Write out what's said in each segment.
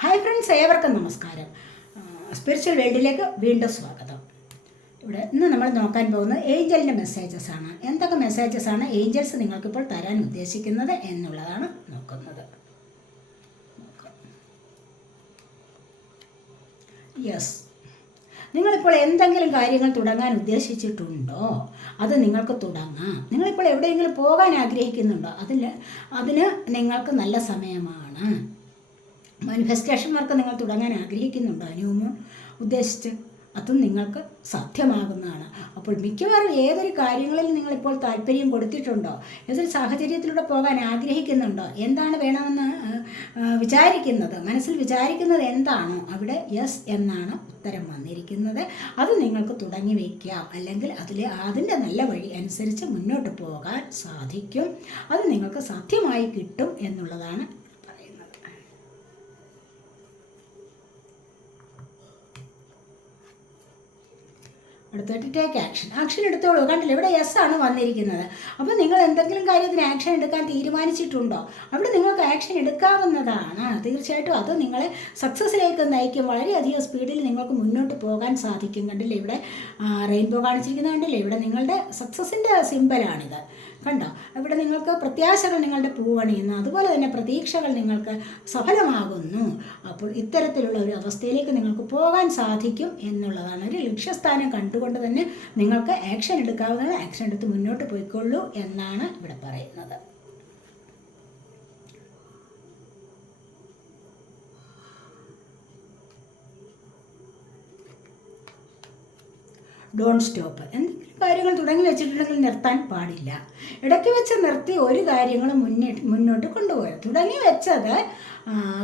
Hi friends, ഏവർക്കും നമസ്കാരം. Spiritual വേൾഡിലേക്ക് വീണ്ടും സ്വാഗതം. ഇന്ന് നമ്മൾ നോക്കാൻ പോകുന്നത് ഏഞ്ചലിൻ്റെ മെസ്സേജസ് ആണ്. എന്തൊക്കെ മെസ്സേജസ് ആണ് ഏഞ്ചൽസ് നിങ്ങൾക്കിപ്പോൾ തരാൻ ഉദ്ദേശിക്കുന്നത് എന്നുള്ളതാണ് നോക്കുന്നത്. യെസ്, നിങ്ങളിപ്പോൾ എന്തെങ്കിലും കാര്യങ്ങൾ തുടങ്ങാൻ ഉദ്ദേശിച്ചിട്ടുണ്ടോ? അത് നിങ്ങൾക്ക് തുടങ്ങാം. നിങ്ങളിപ്പോൾ എവിടെയെങ്കിലും പോകാൻ ആഗ്രഹിക്കുന്നുണ്ടോ? അതിന് നിങ്ങൾക്ക് നല്ല സമയമാണ്. മാനിഫെസ്റ്റേഷൻ വർക്ക് നിങ്ങൾ തുടങ്ങാൻ ആഗ്രഹിക്കുന്നുണ്ടോ? അനുഭവം ഉദ്ദേശിച്ച് അതും നിങ്ങൾക്ക് സാധ്യമാകുന്നതാണ്. അപ്പോൾ മിക്കവാറും ഏതൊരു കാര്യങ്ങളിൽ നിങ്ങളിപ്പോൾ താല്പര്യം കൊടുത്തിട്ടുണ്ടോ? ഏതൊരു സാഹചര്യത്തിലൂടെ പോകാൻ ആഗ്രഹിക്കുന്നുണ്ടോ? എന്താണ് വേണമെന്ന് വിചാരിക്കുന്നത്, മനസ്സിൽ വിചാരിക്കുന്നത് എന്താണോ അവിടെ യെസ് എന്നാണ് ഉത്തരം വന്നിരിക്കുന്നത്. അത് നിങ്ങൾക്ക് തുടങ്ങി വയ്ക്കാം, അല്ലെങ്കിൽ അതിൻ്റെ നല്ല വഴി അനുസരിച്ച് മുന്നോട്ട് പോകാൻ സാധിക്കും. അത് നിങ്ങൾക്ക് സാധ്യമായി കിട്ടും എന്നുള്ളതാണ്. അടുത്തായിട്ട് ടേക്ക് ആക്ഷൻ എടുത്തോളൂ. കണ്ടില്ല, ഇവിടെ യെസ് ആണ് വന്നിരിക്കുന്നത്. അപ്പോൾ നിങ്ങൾ എന്തെങ്കിലും കാര്യത്തിന് ആക്ഷൻ എടുക്കാൻ തീരുമാനിച്ചിട്ടുണ്ടോ? അവിടെ നിങ്ങൾക്ക് ആക്ഷൻ എടുക്കാവുന്നതാണ്. തീർച്ചയായിട്ടും അത് നിങ്ങളെ സക്സസ്സിലേക്ക് നയിക്കും. വളരെയധികം സ്പീഡിൽ നിങ്ങൾക്ക് മുന്നോട്ട് പോകാൻ സാധിക്കും. കണ്ടില്ലേ, ഇവിടെ റെയിൻബോ കാണിച്ചിരിക്കുന്നത് കണ്ടില്ലേ? ഇവിടെ നിങ്ങളുടെ സക്സസിൻ്റെ സിമ്പലാണിത്. കണ്ടോ, ഇവിടെ നിങ്ങൾക്ക് പ്രത്യാശകൾ നിങ്ങളുടെ പൂവണിയുന്നു, അതുപോലെ തന്നെ പ്രതീക്ഷകൾ നിങ്ങൾക്ക് സഫലമാകുന്നു. അപ്പോൾ ഇത്തരത്തിലുള്ള ഒരു അവസ്ഥയിലേക്ക് നിങ്ങൾക്ക് പോകാൻ സാധിക്കും എന്നുള്ളതാണ്. ഒരു ലക്ഷ്യസ്ഥാനം കണ്ടുകൊണ്ട് തന്നെ നിങ്ങൾക്ക് ആക്ഷൻ എടുക്കാവുന്നത്. ആക്ഷൻ എടുത്ത് മുന്നോട്ട് പോയിക്കൊള്ളൂ എന്നാണ് ഇവിടെ പറയുന്നത്. Don't stop. എന്തെങ്കിലും കാര്യങ്ങൾ തുടങ്ങി വെച്ചിട്ടുണ്ടെങ്കിൽ നിർത്താൻ പാടില്ല. ഇടയ്ക്ക് വെച്ച് നിർത്തി ഒരു കാര്യങ്ങളും മുന്നോട്ട് കൊണ്ടുപോയത്. തുടങ്ങി വെച്ചത്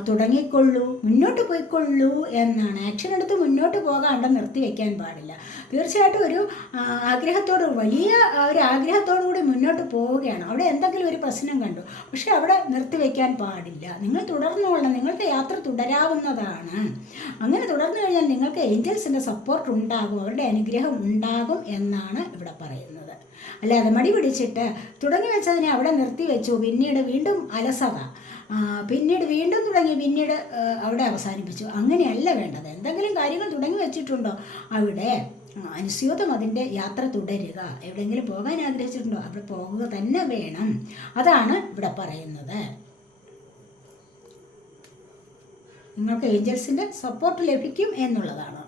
തുടങ്ങിക്കൊള്ളൂ, മുന്നോട്ട് പോയിക്കൊള്ളൂ എന്നാണ്. ആക്ഷൻ എടുത്ത് മുന്നോട്ട് പോകാണ്ട് നിർത്തി വയ്ക്കാൻ പാടില്ല. തീർച്ചയായിട്ടും ഒരു വലിയ ഒരു ആഗ്രഹത്തോടു കൂടി മുന്നോട്ട് പോവുകയാണ്. അവിടെ എന്തെങ്കിലും ഒരു പ്രശ്നം കണ്ടു, പക്ഷെ അവിടെ നിർത്തി വയ്ക്കാൻ പാടില്ല. നിങ്ങൾ തുടർന്നുകൊള്ളണം. നിങ്ങൾക്ക് യാത്ര തുടരാവുന്നതാണ്. അങ്ങനെ തുടർന്നു കഴിഞ്ഞാൽ നിങ്ങൾക്ക് ഏഞ്ചൽസിൻ്റെ സപ്പോർട്ട് ഉണ്ടാകും, അവരുടെ അനുഗ്രഹം ഉണ്ടാകും എന്നാണ് ഇവിടെ പറയുന്നത്. അല്ലാതെ മടി പിടിച്ചിട്ട് തുടങ്ങി വെച്ചതിനെ അവിടെ നിർത്തി വെച്ചു, പിന്നീട് വീണ്ടും അലസത, പിന്നീട് വീണ്ടും തുടങ്ങി, പിന്നീട് അവിടെ അവസാനിപ്പിച്ചു, അങ്ങനെയല്ല വേണ്ടത്. എന്തെങ്കിലും കാര്യങ്ങൾ തുടങ്ങി വെച്ചിട്ടുണ്ടോ അവിടെ അനുസ്യൂതം അതിൻ്റെ യാത്ര തുടരുക. എവിടെയെങ്കിലും പോകാൻ ആഗ്രഹിച്ചിട്ടുണ്ടോ അവിടെ പോകുക തന്നെ വേണം. അതാണ് ഇവിടെ പറയുന്നത്. നിങ്ങൾക്ക് ഏഞ്ചൽസിൻ്റെ സപ്പോർട്ട് ലഭിക്കും എന്നുള്ളതാണ്.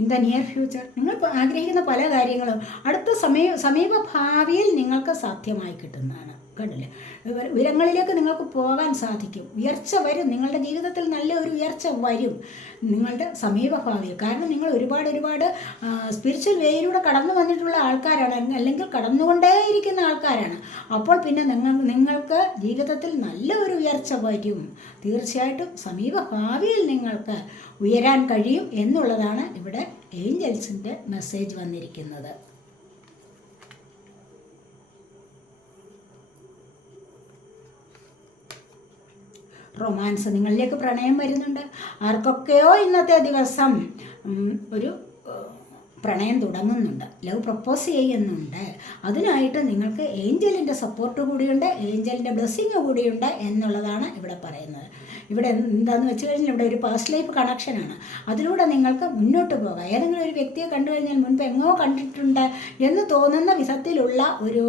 ഇൻ ദ നിയർ ഫ്യൂച്ചർ നിങ്ങൾ ആഗ്രഹിക്കുന്ന പല കാര്യങ്ങളും അടുത്ത സമീപ ഭാവിയിൽ നിങ്ങൾക്ക് സാധ്യമായി കിട്ടുന്നതാണ്. കണ്ടില്ലേ, ഉയരങ്ങളിലേക്ക് നിങ്ങൾക്ക് പോകാൻ സാധിക്കും. ഉയർച്ച വരും, നിങ്ങളുടെ ജീവിതത്തിൽ നല്ല ഒരു ഉയർച്ച വരും നിങ്ങളുടെ സമീപ ഭാവിയിൽ. കാരണം നിങ്ങൾ ഒരുപാട് സ്പിരിച്വൽ വേയിലൂടെ കടന്നു വന്നിട്ടുള്ള ആൾക്കാരാണ്, അല്ലെങ്കിൽ കടന്നുകൊണ്ടേയിരിക്കുന്ന ആൾക്കാരാണ്. അപ്പോൾ പിന്നെ നിങ്ങൾക്ക് ജീവിതത്തിൽ നല്ല ഒരു ഉയർച്ച വരും. തീർച്ചയായിട്ടും സമീപ ഭാവിയിൽ നിങ്ങൾക്ക് ഉയരാൻ കഴിയും എന്നുള്ളതാണ് ഇവിടെ ഏഞ്ചൽസിൻ്റെ മെസ്സേജ് വന്നിരിക്കുന്നത്. റൊമാൻസ്, നിങ്ങളിലേക്ക് പ്രണയം വരുന്നുണ്ട്. ആർക്കൊക്കെയോ ഇന്നത്തെ ദിവസം ഒരു പ്രണയം തുടങ്ങുന്നുണ്ട്, ലവ് പ്രപ്പോസ് ചെയ്യുന്നുണ്ട്. അതിനായിട്ട് നിങ്ങൾക്ക് ഏഞ്ചലിൻ്റെ സപ്പോർട്ട് കൂടിയുണ്ട്, ഏഞ്ചലിൻ്റെ ബ്ലെസ്സിങ് കൂടിയുണ്ട് എന്നുള്ളതാണ് ഇവിടെ പറയുന്നത്. ഇവിടെ എന്താണെന്ന് വെച്ച് കഴിഞ്ഞാൽ ഇവിടെ ഒരു പേഴ്സണൽ ലൈഫ് കണക്ഷനാണ്. അതിലൂടെ നിങ്ങൾക്ക് മുന്നോട്ട് പോകാം. ഏതെങ്കിലും ഒരു വ്യക്തിയെ കണ്ടു കഴിഞ്ഞാൽ മുൻപ് എങ്ങോ കണ്ടിട്ടുണ്ട് എന്ന് തോന്നുന്ന വിധത്തിലുള്ള ഒരു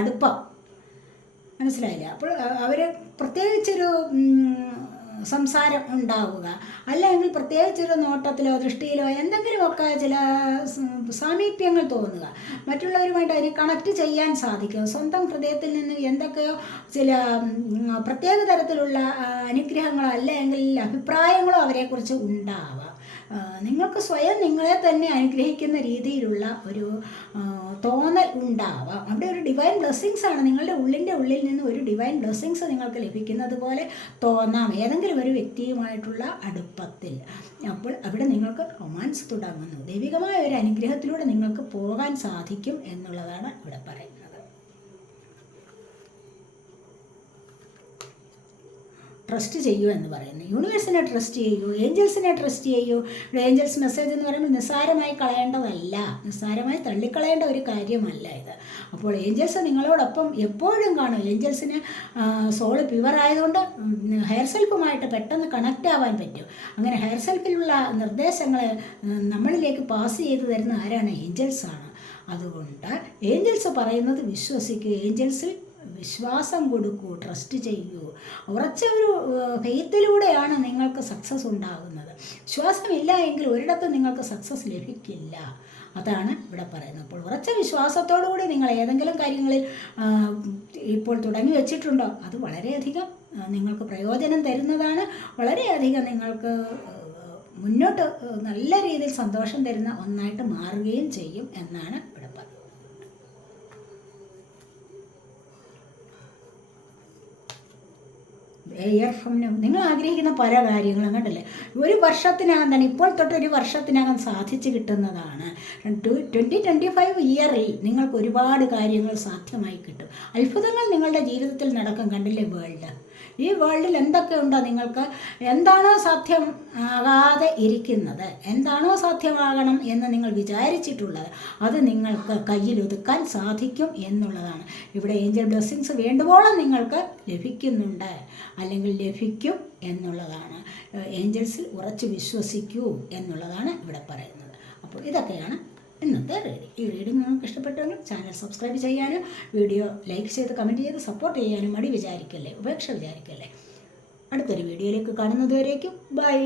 അടുപ്പം, മനസ്സിലായില്ല? അപ്പോൾ അവർ പ്രത്യേകിച്ചൊരു സംസാരം ഉണ്ടാവുക, അല്ലെങ്കിൽ പ്രത്യേകിച്ചൊരു നോട്ടത്തിലോ ദൃഷ്ടിയിലോ എന്തെങ്കിലുമൊക്കെ ചില സാമീപ്യങ്ങൾ തോന്നുക, മറ്റുള്ളവരുമായിട്ട് അതിനെ കണക്റ്റ് ചെയ്യാൻ സാധിക്കും. സ്വന്തം ഹൃദയത്തിൽ നിന്ന് എന്തൊക്കെയോ ചില പ്രത്യേക തരത്തിലുള്ള അനുഗ്രഹങ്ങളോ അല്ലെങ്കിൽ അഭിപ്രായങ്ങളോ അവരെക്കുറിച്ച് ഉണ്ടാവാം. നിങ്ങൾക്ക് സ്വയം നിങ്ങളെ തന്നെ അനുഗ്രഹിക്കുന്ന രീതിയിലുള്ള ഒരു തോന്നൽ ഉണ്ടാവാം. അവിടെ ഒരു ഡിവൈൻ ബ്ലെസ്സിങ്സ് ആണ്, നിങ്ങളുടെ ഉള്ളിൽ നിന്ന് ഒരു ഡിവൈൻ ബ്ലെസ്സിങ്സ് നിങ്ങൾക്ക് ലഭിക്കുന്നത് പോലെ തോന്നാം ഏതെങ്കിലും ഒരു വ്യക്തിയുമായിട്ടുള്ള അടുപ്പത്തിൽ. അപ്പോൾ അവിടെ നിങ്ങൾക്ക് റൊമാൻസ് തുടങ്ങുന്നു. ദൈവികമായ ഒരു അനുഗ്രഹത്തിലൂടെ നിങ്ങൾക്ക് പോകാൻ സാധിക്കും എന്നുള്ളതാണ് ഇവിടെ പറയുന്നത്. ട്രസ്റ്റ് ചെയ്യൂ എന്ന് പറയുന്നു. യൂണിവേഴ്സിനെ ട്രസ്റ്റ് ചെയ്യൂ, ഏഞ്ചൽസിനെ ട്രസ്റ്റ് ചെയ്യൂ. ഏഞ്ചൽസ് മെസ്സേജ് എന്ന് പറയുമ്പോൾ നിസ്സാരമായി കളയേണ്ടതല്ല, നിസ്സാരമായി തള്ളിക്കളയേണ്ട ഒരു കാര്യമല്ല ഇത്. അപ്പോൾ ഏഞ്ചൽസ് നിങ്ങളോടൊപ്പം എപ്പോഴും കാണും. ഏഞ്ചൽസിന് സോള് പ്യുവർ ആയതുകൊണ്ട് ഹയർ സെൽഫുമായിട്ട് പെട്ടെന്ന് കണക്റ്റ് ആവാൻ പറ്റും. അങ്ങനെ ഹയർ സെൽഫിലുള്ള നിർദ്ദേശങ്ങൾ നമ്മളിലേക്ക് പാസ് ചെയ്ത് തരുന്ന ആരാണ്? ഏഞ്ചൽസാണ്. അതുകൊണ്ട് ഏഞ്ചൽസ് പറയുന്നത് വിശ്വസിക്കുക, ഏഞ്ചൽസിൽ വിശ്വാസം കൊടുക്കൂ, ട്രസ്റ്റ് ചെയ്യൂ. ഉറച്ച ഒരു ഫെയ്ത്തിലൂടെയാണ് നിങ്ങൾക്ക് സക്സസ് ഉണ്ടാകുന്നത്. വിശ്വാസമില്ല എങ്കിൽ ഒരിടത്തും നിങ്ങൾക്ക് സക്സസ് ലഭിക്കില്ല. അതാണ് ഇവിടെ പറയുന്നത്. അപ്പോൾ ഉറച്ച വിശ്വാസത്തോടുകൂടി നിങ്ങൾ ഏതെങ്കിലും കാര്യങ്ങളിൽ ഇപ്പോൾ തുടങ്ങി വെച്ചിട്ടുണ്ടോ, അത് വളരെയധികം നിങ്ങൾക്ക് പ്രയോജനം തരുന്നതാണ്. വളരെയധികം നിങ്ങൾക്ക് മുന്നോട്ട് നല്ല രീതിയിൽ സന്തോഷം തരുന്ന ഒന്നായിട്ട് മാറുകയും ചെയ്യും എന്നാണ് ഇവിടെ പറയുന്നത്. എയർ ഫ്രം നിങ്ങൾ ആഗ്രഹിക്കുന്ന പല കാര്യങ്ങളും കണ്ടല്ലേ, ഒരു വർഷത്തിനകം തന്നെ, ഇപ്പോൾ തൊട്ട് ഒരു വർഷത്തിനകം സാധിച്ചു കിട്ടുന്നതാണ്. 2025 ഇയറിൽ നിങ്ങൾക്ക് ഒരുപാട് കാര്യങ്ങൾ സാധ്യമായി കിട്ടും. അത്ഭുതങ്ങൾ നിങ്ങളുടെ ജീവിതത്തിൽ നടക്കും. കണ്ടില്ലേ വേൾഡ്, ഈ വേൾഡിൽ എന്തൊക്കെയുണ്ടോ, നിങ്ങൾക്ക് എന്താണോ സാധ്യം ആകാതെ ഇരിക്കുന്നത്, എന്താണോ സാധ്യമാകണം എന്ന് നിങ്ങൾ വിചാരിച്ചിട്ടുള്ളത്, അത് നിങ്ങൾക്ക് കയ്യിലൊതുക്കാൻ സാധിക്കും എന്നുള്ളതാണ്. ഇവിടെ ഏഞ്ചൽ ബ്ലെസ്സിങ്സ് വേണ്ടുവോളം നിങ്ങൾക്ക് ലഭിക്കുന്നുണ്ട്, അല്ലെങ്കിൽ ലഭിക്കും എന്നുള്ളതാണ്. ഏഞ്ചൽസിൽ ഉറച്ചു വിശ്വസിക്കൂ എന്നുള്ളതാണ് ഇവിടെ പറയുന്നത്. അപ്പോൾ ഇതൊക്കെയാണ് ഇന്നത്തെ റീഡിംഗ്. ഈ റീഡിംഗ് നിങ്ങൾക്ക് ഇഷ്ടപ്പെട്ടെങ്കിൽ ചാനൽ സബ്സ്ക്രൈബ് ചെയ്യാനും വീഡിയോ ലൈക്ക് ചെയ്ത് കമൻറ്റ് ചെയ്ത് സപ്പോർട്ട് ചെയ്യാനും മടി വിചാരിക്കല്ലേ, ഉപേക്ഷ വിചാരിക്കല്ലേ. അടുത്തൊരു വീഡിയോയിലേക്ക് കാണുന്നതുവരേക്കും ബൈ.